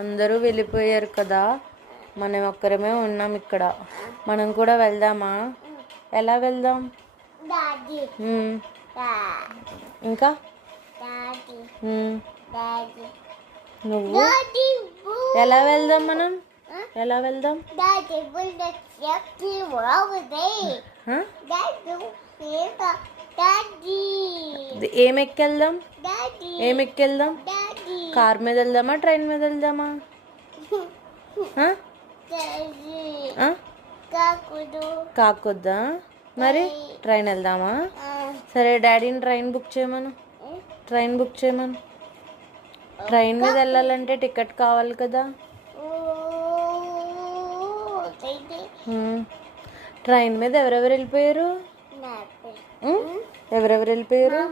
అందరూ వెళ్ళిపోయారు కదా, మనం ఒక్కరమే ఉన్నాం ఇక్కడ. మనం కూడా వెళ్దామా? ఎలా వెళ్దాం? ఇంకా నువ్వు ఎలా వెళ్దాం? మనం ఎలా వెళ్దాం? ఏమెక్కెళ్దాం? ఏమెక్కెళ్దాం? కార్ మీద వెళ్దామా, ట్రైన్ మీద వెళ్దామా? కాకొద్దా? మరి ట్రైన్ వెళ్దామా? సరే, డాడీని ట్రైన్ బుక్ చేయమను. ట్రైన్ బుక్ చేయమను. ట్రైన్ మీద వెళ్ళాలంటే టికెట్ కావాలి కదా. ట్రైన్ మీద ఎవరెవరు వెళ్ళిపోయారు? ఎవరెవరు వెళ్ళిపోయారు?